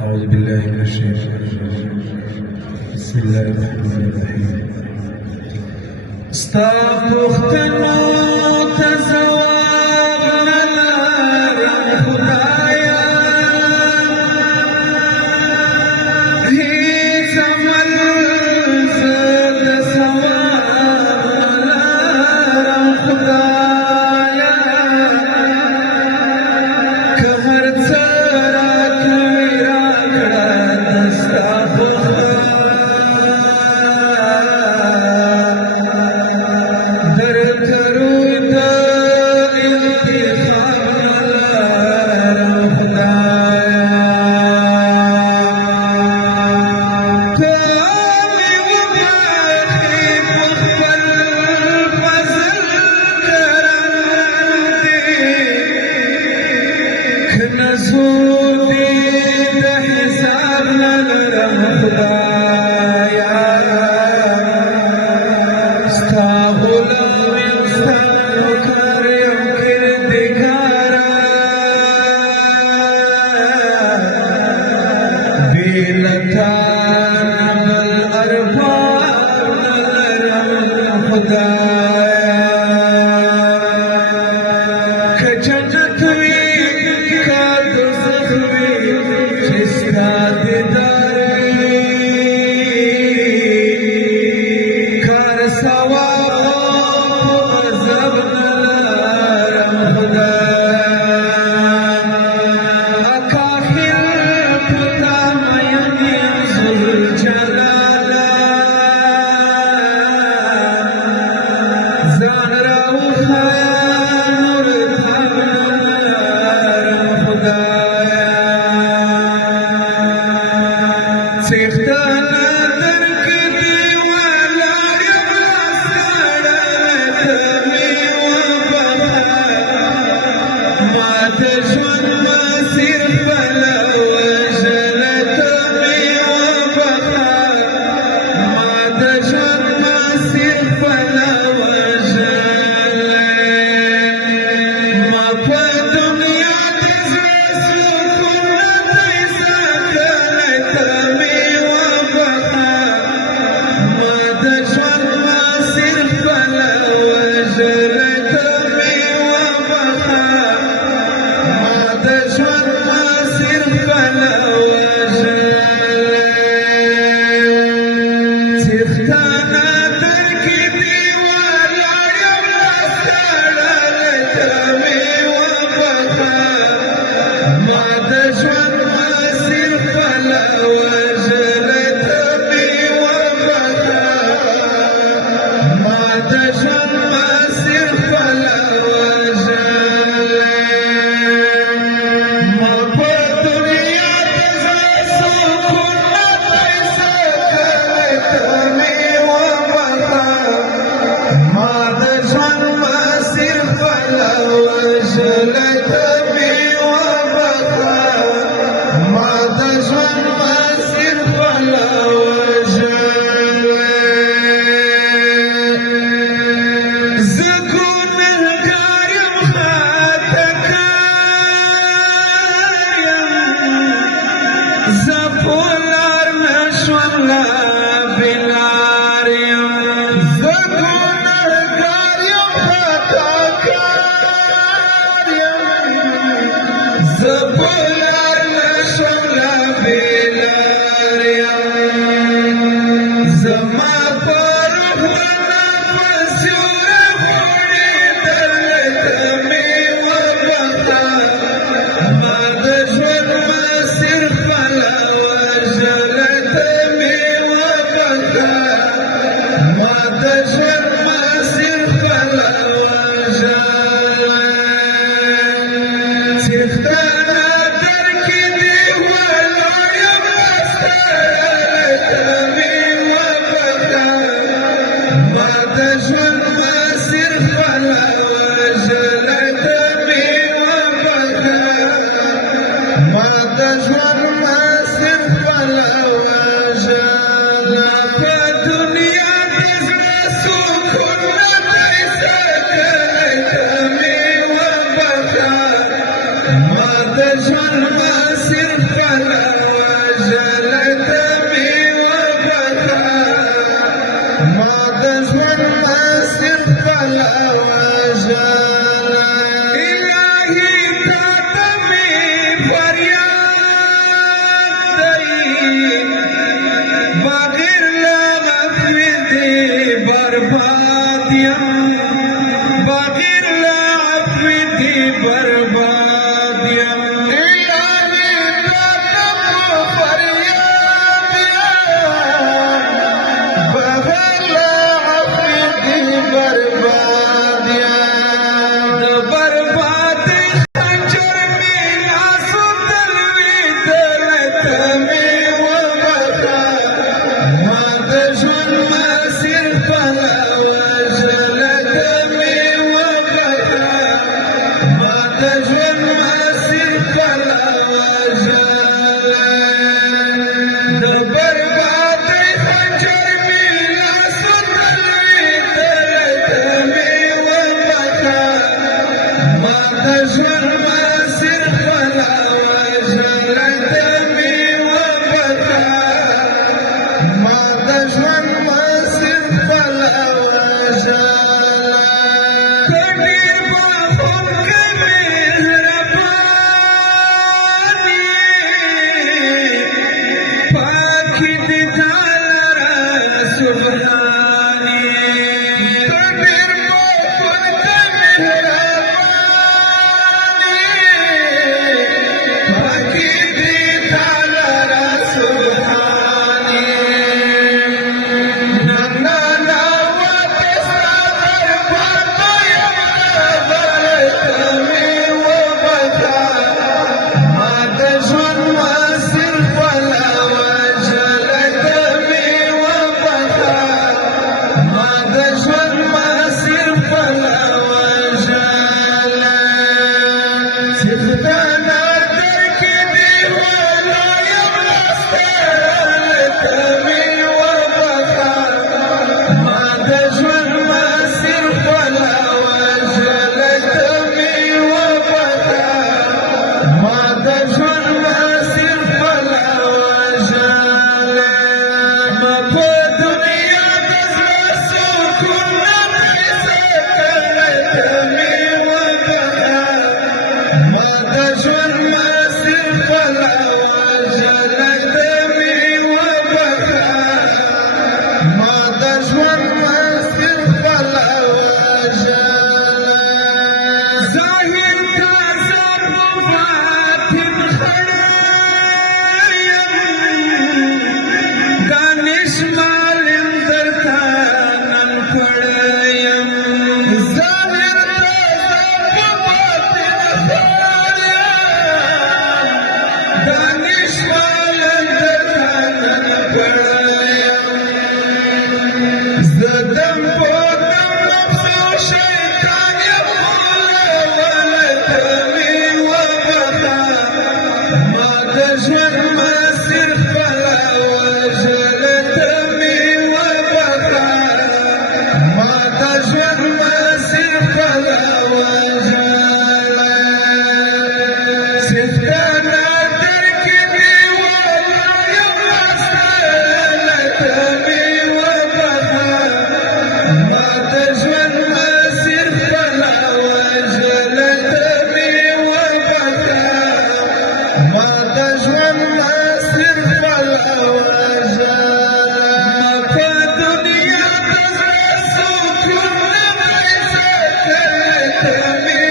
أعوذ بالله من الشيطان الرجيم بسم الله الرحمن الرحيم ستا پوښتنو ته ځواب نه لرم خدایا هیڅ عمل زه د ثواب نه لرم خدایا که هر څه ما د ژوند ما صرف کله برباد یم یعنی تکم فریاد یم بغل عقیدی برباد یم د برباد خنجر می لاسو تلویدل تمی وبخا ما د ژوند مسیر پلا وژل تمی وبخا ما د ژوند مسیر پلا وژل د برباد خنجر می لاسو تلویدل تمی وبخا ما د ژوند مسیر پلا وژل تمی وبخا ما د ژوند مسیر پلا وژل کډیر بخون کې مهرباني پاکي دي تعالی سبحاني کډیر بخون کې مهرباني پاکي دي تعالی سبحاني Tell me